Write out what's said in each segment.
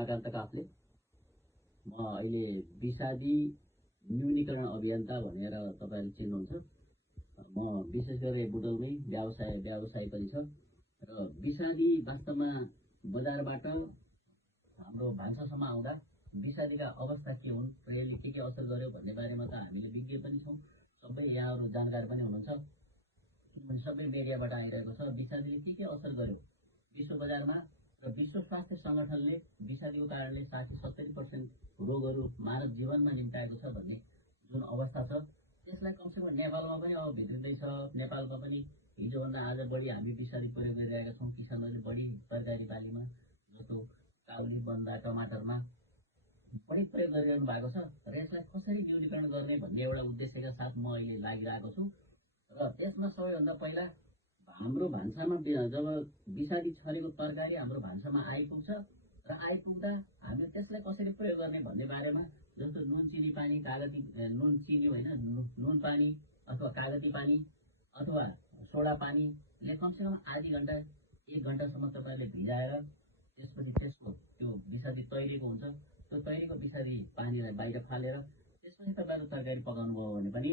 रमाकान्त काफले। म अहिले विषादी न्यूनीकरण अभियन्ता भनेर तपाईहरुले चिन्नुहुन्छ। म विशेष गरी बुटौलै व्यवसाय पनि छ र विषादी वास्तवमा बजारबाट हाम्रो भान्सासम्म आउँदा विषादीका अवस्था के हुन् र यसले के असर गर्यो भन्ने बारेमा त हामीले विज्ञ पनि छौं, सबै यहाँहरु जानकार पनि हुनुहुन्छ। किनभने सबै मिडियाबाट आइरहेको छ विषादीले के असर गर्यो विश्व बजारमा र विश्व स्वास्थ्य संगठनले विषादीको कारणले 60-70% रोगहरू मानव जीवनमा निम्ताएको छ भन्ने जुन अवस्था छ त्यसलाई कमसेकम नेपालमा पनि अब भित्रिँदैछ। नेपालमा पनि हिजोभन्दा आज बढी हामी विषादी प्रयोग गरिरहेका छौं। किसानहरूले बढी तरकारी बालीमा जस्तो काउली, बन्दा, टमाटरमा बढी प्रयोग गरिरहनु भएको छ र यसलाई कसरी न्यूनीकरण गर्ने भन्ने एउटा उद्देश्यका साथ म अहिले लागिरहेको छु। र त्यसमा सबैभन्दा पहिला हाम्रो भान्सामा जब विषादी छरेको तरकारी हाम्रो भान्सामा आइपुग्छ र आइपुग्दा हामीले त्यसलाई कसरी प्रयोग गर्ने भन्ने बारेमा जस्तो नुन चिनी पानी, नुन चिनी होइन, नुन पानी अथवा कागती पानी अथवा सोडा पानीले कमसेकम आधी घण्टा 1 घण्टासम्म तपाईले भिजाएर त्यसपछि त्यसको त्यो विषादी तैरेको हुन्छ, त्यो तैरेको विषादी पानीलाई बाहिर फालेर त्यसपछि तपाईहरु तरकारी पकाउनु भयो भने पनि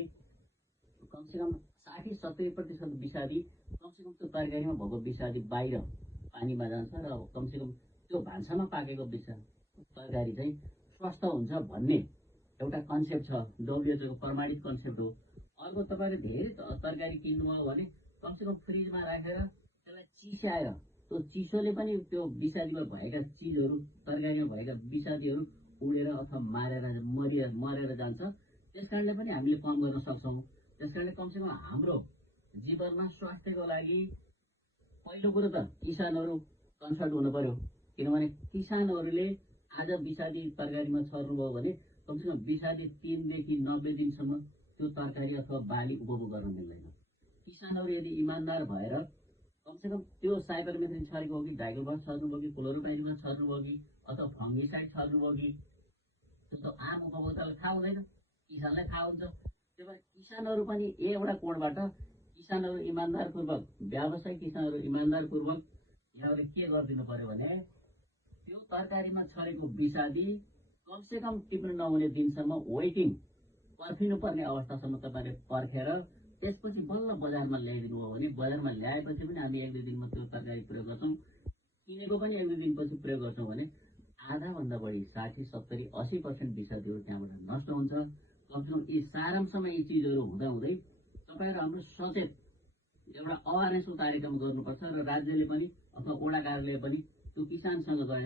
कमसेकम 60-70% विषादी कमसेकम त्यो तरकारीमा भएको विषादी बाहिर पानीमा जान्छ र कमसेकम त्यो भान्सामा पाकेको तरकारी चाहिँ स्वस्थ हुन्छ भन्ने एउटा कन्सेप्ट छ। WHO को प्रमाणित कन्सेप्ट हो। अर्को तपाईले धेरै तरकारी किन्नुभयो भने कमसेकम फ्रिजमा राखेर त्यसलाई चिसाएर त्यो चिसोले पनि त्यो विषादीमा भएका चीजहरू तरकारीमा भएका विषादीहरू उडेर अथवा मरेर जान्छ। त्यसकारणले पनि हामीले कम गर्न सक्छौं। त्यसकारणले कमसेकम हाम्रो जीवनमा स्वास्थ्यको लागि पहिलो कुरो त किसानहरू कन्सल्ट हुनु पर्यो। किनभने किसानहरूले आज विषादी तरकारीमा छर्नुभयो भने कमसेकम विषादी 3 देखि 90 दिनसम्म त्यो तरकारी अथवा बाली उपभोग गर्न मिल्दैन। किसानहरू यदि इमानदार भएर कमसेकम त्यो साइपरमेथ्रिन छरेको हो कि डाइक्लोरभास छर्नुभयो कि क्लोरोपाइरिफास छर्नुभयो कि अथवा फंगिसाइड छर्नुभयो कि त्यस्तो आम उपभोक्तालाई थाहा हुँदैन, किसानलाई थाहा हुन्छ। त्यही भएर किसानहरू पनि एउटा कोणबाट किसानहरू इमानदारपूर्वक व्यावसायिक किसानहरू इमानदारपूर्वक यहाँले के गरिदिनु पर्यो भने त्यो तरकारीमा छरेको विषादी कमसेकम टिप्न नहुने दिनसम्म वेटिङ पर्खिनु पर्ने अवस्थासम्म तपाईले पर्खेर त्यसपछि बल्ल बजारमा ल्याइदिनु हो भने बजारमा ल्याएपछि पनि हामी 1-2 दिनमा त्यो तरकारी प्रयोग गर्छौं। किनेको पनि 1-2 दिनपछि प्रयोग गर्छौं भने आधा भन्दा बढी 60-70-80% विषादीहरू त्यहाँबाट नष्ट हुन्छ। कमसेकम यी सारांशमा यी चीजहरू हुँदै तपाईहरु हाम्रो सचेत एउटा अवेरनेसको कार्यक्रम गर्नुपर्छ र राज्यले पनि अथवा वडा कार्यालयले पनि त्यो किसानसँग गएर